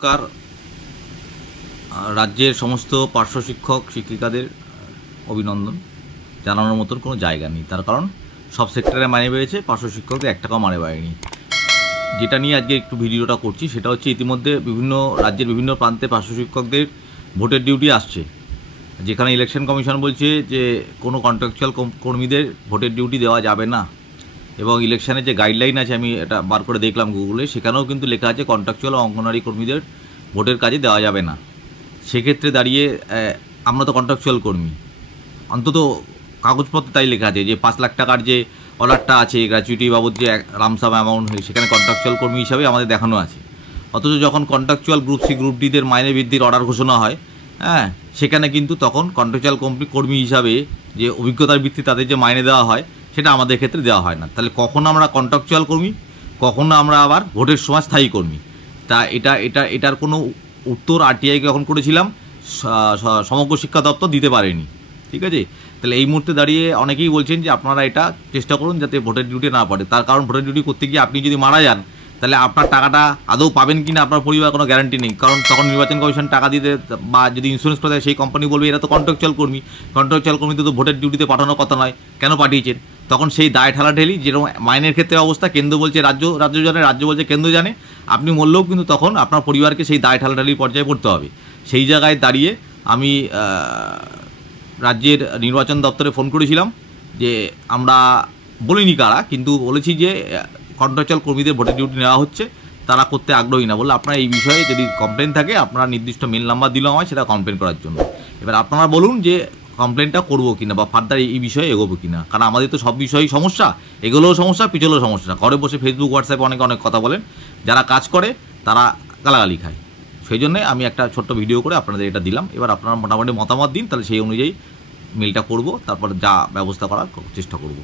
নমস্কার। রাজ্যের সমস্ত পার্শ্ব শিক্ষক শিক্ষিকাদের অভিনন্দন জানানোর মতন কোনো জায়গা নেই, তার কারণ সব সেক্টরে মাইনে বেড়েছে, পার্শ্ব শিক্ষকদের 1 টাকাও মাইনে বাড়েনি। যেটা নিয়ে আজকে একটু ভিডিওটা করছি সেটা হচ্ছে, ইতিমধ্যে বিভিন্ন রাজ্যের বিভিন্ন প্রান্তে পার্শ্ব শিক্ষকদের ভোটের ডিউটি আসছে, যেখানে ইলেকশন কমিশন বলছে যে কোনো কন্ট্রাকচুয়াল কর্মীদের ভোটের ডিউটি দেওয়া যাবে না। এবং ইলেকশনের যে গাইডলাইন আছে, আমি এটা বার করে দেখলাম গুগলে, সেখানেও কিন্তু লেখা আছে কন্ট্রাকচুয়াল ও অঙ্গনওয়াড়ি কর্মীদের ভোটের কাজে দেওয়া যাবে না। সেক্ষেত্রে দাঁড়িয়ে আমরা তো কন্ট্রাকচুয়াল কর্মী, অন্তত কাগজপত্রে তাই লেখা আছে যে 5 লাখ টাকার যে অর্ডারটা আছে গ্র্যাচুইটি বাবদ, যে লামসাম অ্যামাউন্ট, সেখানে কন্ট্রাকচুয়াল কর্মী হিসাবে আমাদের দেখানো আছে। অথচ যখন কন্ট্রাকচুয়াল গ্রুপ সি গ্রুপ ডিদের মাইনে বৃদ্ধির অর্ডার ঘোষণা হয়, সেখানে কিন্তু তখন কন্ট্রাকচুয়াল কর্মী হিসাবে যে অভিজ্ঞতার ভিত্তি তাদের যে মাইনে দেওয়া হয়, সেটা আমাদের ক্ষেত্রে দেওয়া হয় না। তাহলে কখন আমরা কন্ট্রাকচুয়াল কর্মী, কখন আমরা আবার ভোটের সময় স্থায়ী কর্মী? তা এটার কোনো উত্তর আরটিআইকে যখন করেছিলাম, সমগ্র শিক্ষা দপ্তর দিতে পারেনি। ঠিক আছে, তাহলে এই মুহূর্তে দাঁড়িয়ে অনেকেই বলছেন যে আপনারা এটা চেষ্টা করুন যাতে ভোটের ডিউটি না পড়ে। তার কারণ ভোটের ডিউটি করতে গিয়ে আপনি যদি মারা যান, তাহলে আপনার টাকাটা আদৌ পাবেন কি না আপনার পরিবার কোনো গ্যারান্টি নেই। কারণ তখন নির্বাচন কমিশন টাকা দিতে, বা যদি ইন্স্যুরেন্স করে দেয়, সেই কোম্পানি বলবে এরা তো কন্ট্রাকচুয়াল কর্মী, কন্ট্রাকচুয়াল কর্মীতে তো ভোটের ডিউটিতে পাঠানোর কথা নয়, কেন পাঠিয়েছেন? তখন সেই দায় ঠেলাঠেলি, যেরকম মাইনের ক্ষেত্রে অবস্থা, কেন্দ্র বলছে রাজ্য জানে, রাজ্য বলছে কেন্দ্র জানে, আপনি মরলেও কিন্তু তখন আপনার পরিবারকে সেই দায় ঠেলাঠেলির পর্যায়ে পড়তে হবে। সেই জায়গায় দাঁড়িয়ে আমি রাজ্যের নির্বাচন দপ্তরে ফোন করেছিলাম, যে আমরা বলিনি কারা, কিন্তু বলেছি যে কন্ট্রাকচুয়াল কর্মীদের ভোটের ডিউটি নেওয়া হচ্ছে, তারা করতে আগ্রহী না। বলে আপনারা এই বিষয়ে যদি কমপ্লেন থাকে, আপনারা নির্দিষ্ট মেল নাম্বার দিল আমায় সেটা কমপ্লেন করার জন্য। এবার আপনারা বলুন যে কমপ্লেনটা করবো কিনা, বা ফার্দার এই বিষয়ে এগোবো কিনা। কারণ আমাদের তো সব বিষয়েই সমস্যা, এগুলোও সমস্যা, পিছলেও সমস্যা। ঘরে বসে ফেসবুক হোয়াটসঅ্যাপে অনেক কথা বলেন, যারা কাজ করে তারা গালাগালি খায়। সেই জন্যে আমি একটা ছোট্ট ভিডিও করে আপনাদের এটা দিলাম। এবার আপনারা মোটামুটি মতামত দিন, তাহলে সেই অনুযায়ী মেলটা করব, তারপর যা ব্যবস্থা করার চেষ্টা করব।